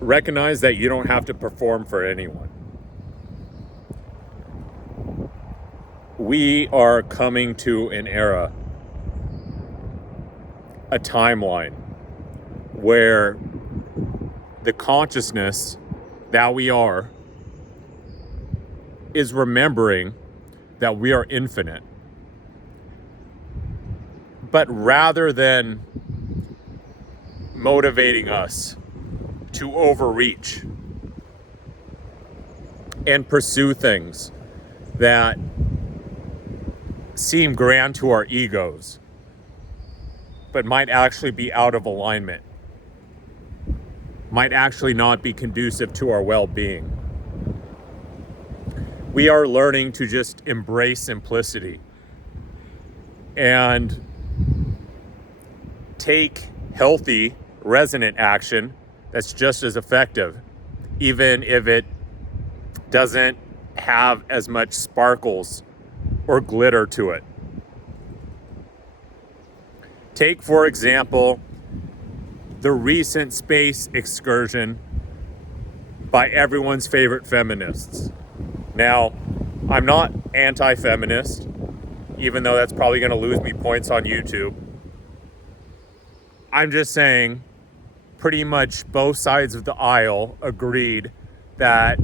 Recognize that you don't have to perform for anyone. We are coming to an era, a timeline, where the consciousness that we are is remembering that we are infinite. But rather than motivating us to overreach and pursue things that seem grand to our egos, but might actually be out of alignment, might actually not be conducive to our well-being. We are learning to just embrace simplicity and take healthy, resonant action that's just as effective, even if it doesn't have as much sparkles or glitter to it. Take, for example, the recent space excursion by everyone's favorite feminists. Now, I'm not anti-feminist, even though that's probably going to lose me points on YouTube. I'm just saying, pretty much both sides of the aisle agreed that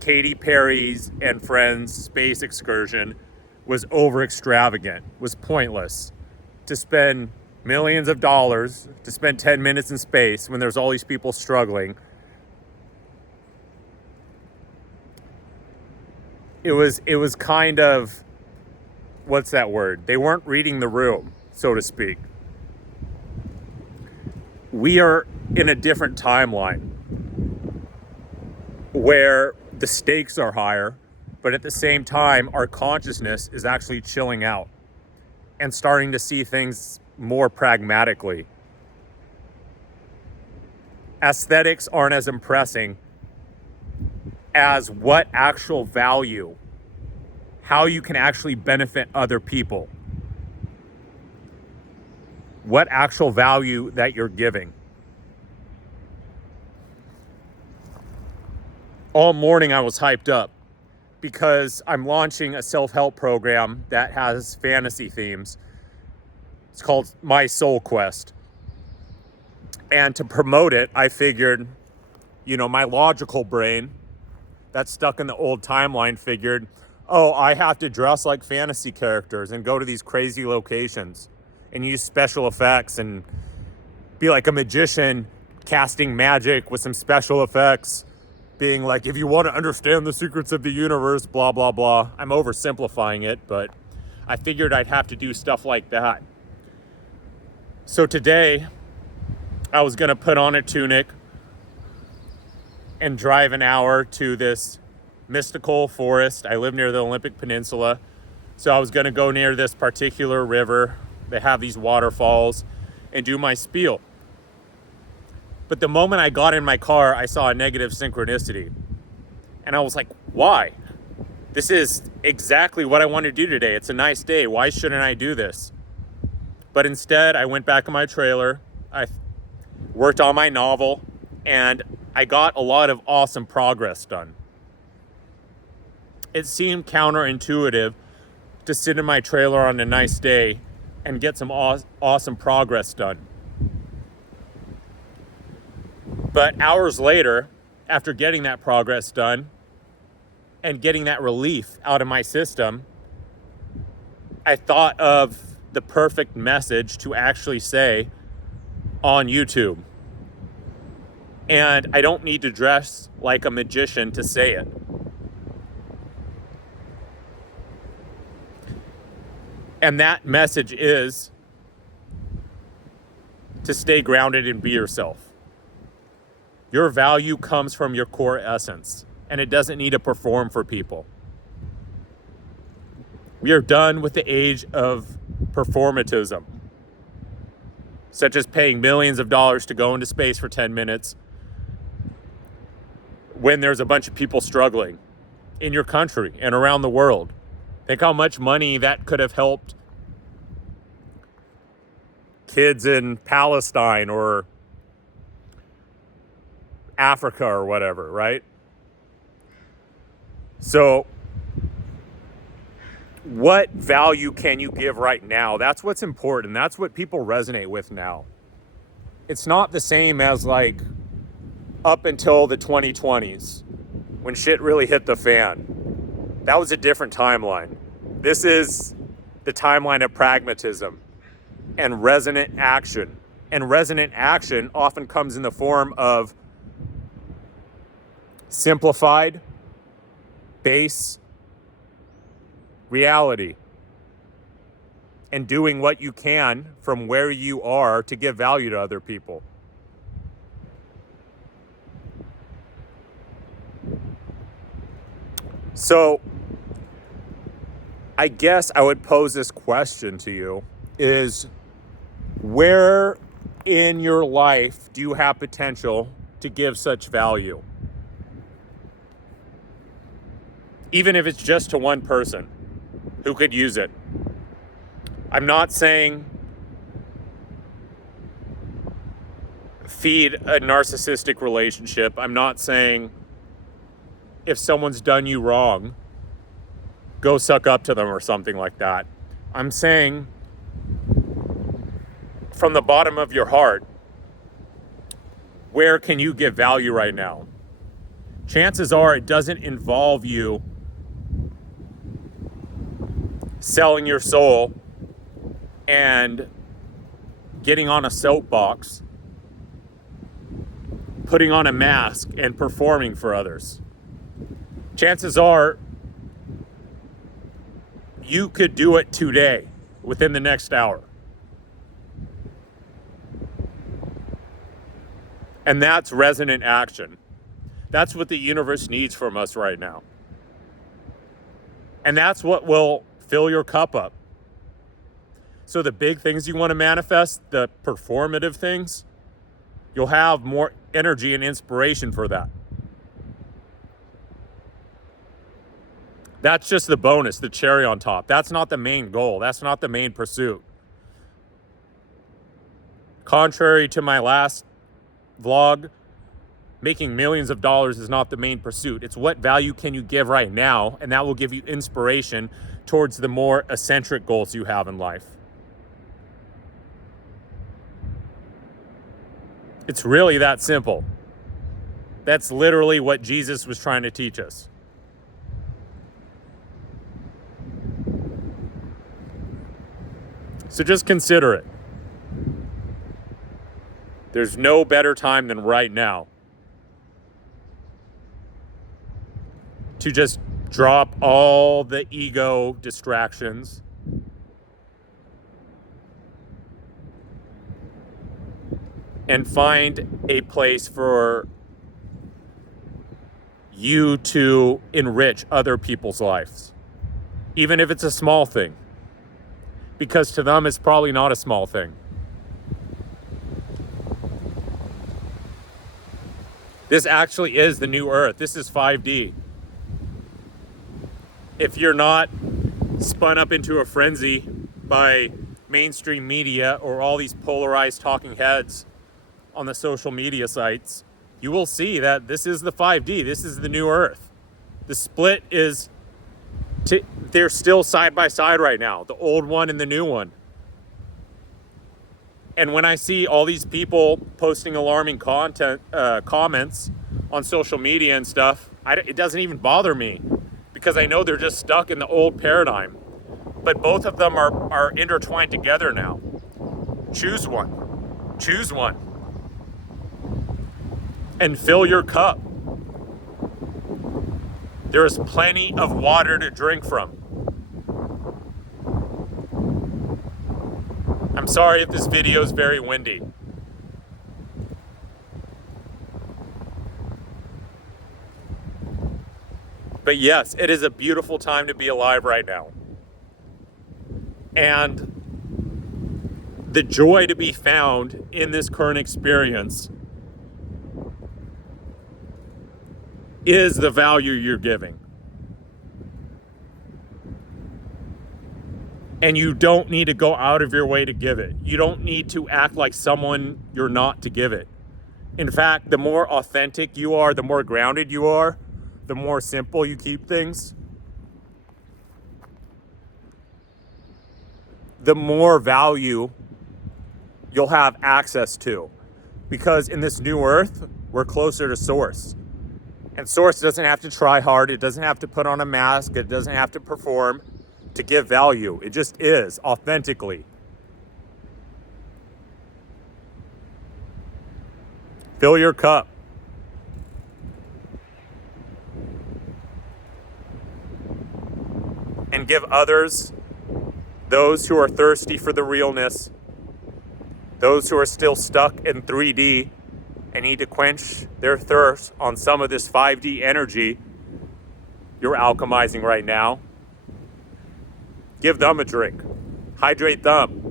Katy Perry's and Friends space excursion was over extravagant, was pointless. To spend millions of dollars to spend 10 minutes in space when there's all these people struggling. It was kind of, what's that word? They weren't reading the room, so to speak. We are in a different timeline where the stakes are higher, but at the same time, our consciousness is actually chilling out and starting to see things more pragmatically. Aesthetics aren't as impressing as what actual value, how you can actually benefit other people, what actual value that you're giving. All morning I was hyped up because I'm launching a self-help program that has fantasy themes. It's called My Soul Quest. And to promote it, I figured, my logical brain that's stuck in the old timeline figured, I have to dress like fantasy characters and go to these crazy locations and use special effects and be like a magician casting magic with some special effects, being like, if you want to understand the secrets of the universe, blah, blah, blah. I'm oversimplifying it, but I figured I'd have to do stuff like that. So today, I was going to put on a tunic and drive an hour to this mystical forest. I live near the Olympic Peninsula. So I was going to go near this particular river. They have these waterfalls and do my spiel. But the moment I got in my car, I saw a negative synchronicity. And I was like, why? This is exactly what I want to do today. It's a nice day. Why shouldn't I do this? But instead, I went back in my trailer. I worked on my novel, and I got a lot of awesome progress done. It seemed counterintuitive to sit in my trailer on a nice day and get some awesome progress done. But hours later, after getting that progress done and getting that relief out of my system, I thought of the perfect message to actually say on YouTube. And I don't need to dress like a magician to say it. And that message is to stay grounded and be yourself. Your value comes from your core essence, and it doesn't need to perform for people. We are done with the age of performatism, such as paying millions of dollars to go into space for 10 minutes when there's a bunch of people struggling in your country and around the world. Think how much money that could have helped kids in Palestine or Africa or whatever, right? So what value can you give right now? That's what's important. That's what people resonate with now. It's not the same as like up until the 2020s when shit really hit the fan. That was a different timeline. This is the timeline of pragmatism and resonant action. And resonant action often comes in the form of simplified, base reality and doing what you can from where you are to give value to other people. So I guess I would pose this question to you is, where in your life do you have potential to give such value? Even if it's just to one person who could use it. I'm not saying feed a narcissistic relationship. I'm not saying if someone's done you wrong, go suck up to them or something like that. I'm saying from the bottom of your heart, where can you give value right now? Chances are it doesn't involve you selling your soul and getting on a soapbox, putting on a mask and performing for others. Chances are you could do it today, within the next hour. And that's resonant action. That's what the universe needs from us right now. And that's what will fill your cup up. So the big things you want to manifest, the performative things, you'll have more energy and inspiration for that. That's just the bonus, the cherry on top. That's not the main goal. That's not the main pursuit. Contrary to my last vlog, making millions of dollars is not the main pursuit. It's what value can you give right now, and that will give you inspiration towards the more eccentric goals you have in life. It's really that simple. That's literally what Jesus was trying to teach us. So just consider it. There's no better time than right now to just drop all the ego distractions and find a place for you to enrich other people's lives, even if it's a small thing, because to them it's probably not a small thing. This actually is the new earth. This is 5D. If you're not spun up into a frenzy by mainstream media or all these polarized talking heads on the social media sites, you will see that this is the 5D. This is the new earth. The split is, they're still side by side right now, the old one and the new one. And when I see all these people posting alarming comments on social media and stuff, it doesn't even bother me, because I know they're just stuck in the old paradigm. But both of them are intertwined together now. Choose one. Choose one. And fill your cup. There is plenty of water to drink from. I'm sorry if this video is very windy. But yes, it is a beautiful time to be alive right now. And the joy to be found in this current experience is the value you're giving. And you don't need to go out of your way to give it. You don't need to act like someone you're not to give it. In fact, the more authentic you are, the more grounded you are, the more simple you keep things, the more value you'll have access to. Because in this new earth, we're closer to source. And source doesn't have to try hard. It doesn't have to put on a mask. It doesn't have to perform to give value. It just is authentically. Fill your cup. And give others, those who are thirsty for the realness, those who are still stuck in 3D and need to quench their thirst on some of this 5D energy you're alchemizing right now, give them a drink. Hydrate them.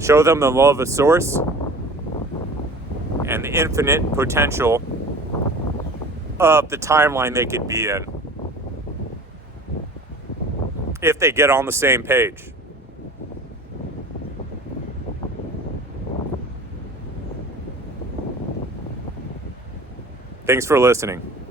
Show them the love of source and the infinite potential of the timeline they could be in if they get on the same page. Thanks for listening.